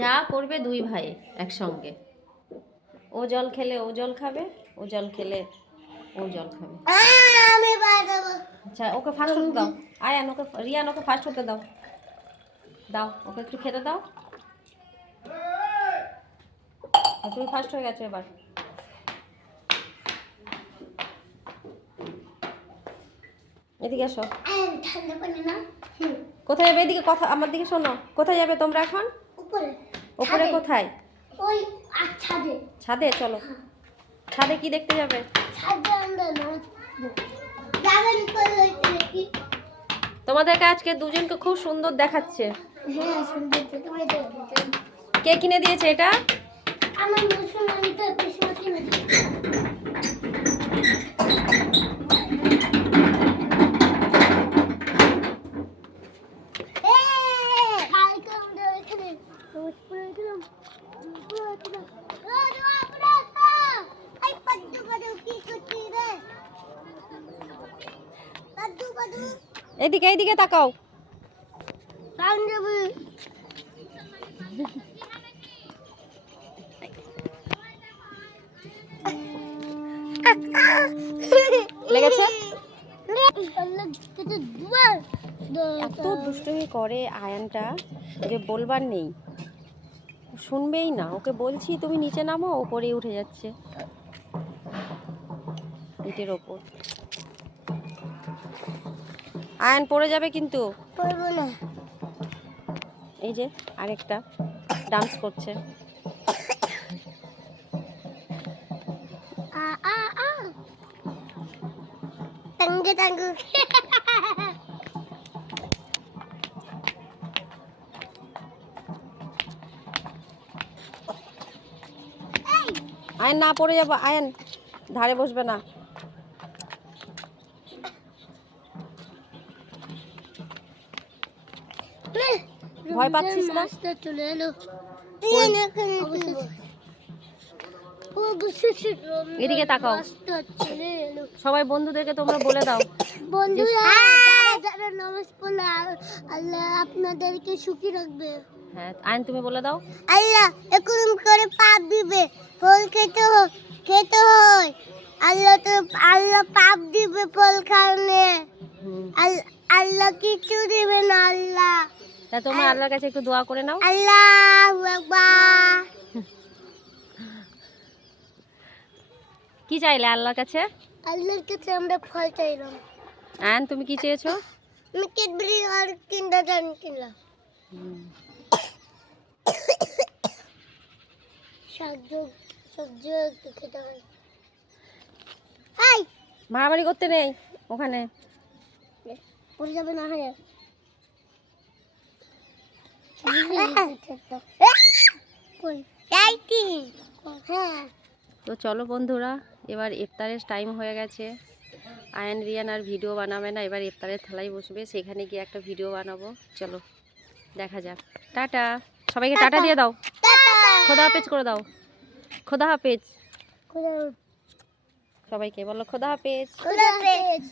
যা করবে দুই ভাই একসঙ্গে। ও জল খেলে ও জল খাবে ও জল খেলে ও জল খাবে। আচ্ছা ওকে ফার্স্ট হতে দাও। Ayaan okay Riyan okay first হতে দাও। দাও ওকে একটু খেতে দাও। তুমি ফার্স্ট হয়ে গেছো এবার। এদিকে এসো। কোথায় যাবে? এদিকে কথা আমার দিকে শোনো। কোথায় যাবে তোমরা এখন? ওপরে ছাদে। কোথায়? ওই আচ্ছা দে ছাদে? চলো। ছাদে কি দেখতে যাবে? ছাদে তোমাদেরকে আজকে দুজনকে খুব সুন্দর দেখাচ্ছে। হ্যাঁ কে কিনে দিয়েছে এটা? আমার এদিকে এইদিকে তাকাও। লেগেছে? এত দুষ্টুমি করে আয়ানটা যে বলবার নেই। শুনবেই না ওকে বলছি তুমি নিচে নামো ওপরেই উঠে যাচ্ছে। ইটের ওপর। আয়ান পড়ে যাবে কিন্তু। পড়ব না। এই যে আরেকটা ডান্স করছে। আয়ন না পড়ে যাব আয়ন ধারে বসবে না। ভয় পাচ্ছিস না? চলে এলো। এদিকে তাকাও। সবাই বন্ধুদেরকে তোমরা বলে দাও বন্ধুরা যারা যারা নামাজ পড়লে আল্লাহ আপনাদেরকে সুখী রাখবে। হ্যাঁ আয়ন তুমি বলে দাও। আল্লাহ এরকম করে পাপ দিবে। ফল খেতে হয় খেতে হয়। আল্লাহ তো আল্লাহ পাপ দিবে ফল কারণে। আল্লাহ কিছু দিবে না আল্লাহ। তা তোমরা আল্লাহর কাছে একটু দোয়া করে নাও। আল্লাহ কি চাইলে আল্লাহর কাছে? আল্লাহর কাছে আমরা ফল চাইলাম। আয়ন তুমি কি চেয়েছো? আমি ক্যাডবেরি আর কিন্ডার জান কিনলাম। মারামারি করতে নেই ওখানে। পড়ে যাবে না হ্যাঁ হ্যাঁ তো চলো বন্ধুরা এবার ইফতারের টাইম হয়ে গেছে। আয়ন রিয়ান আর ভিডিও বানাবে না এবার ইফতারের থালায় বসবে সেখানে গিয়ে একটা ভিডিও বানাবো। চলো দেখা যাক। টাটা। সবাইকে টাটা দিয়ে দাও। খোদা হাফেজ করে দাও। খোদা হাফেজ। সবাইকে বলো খোদা হাফেজ। খুদা হাফেজ।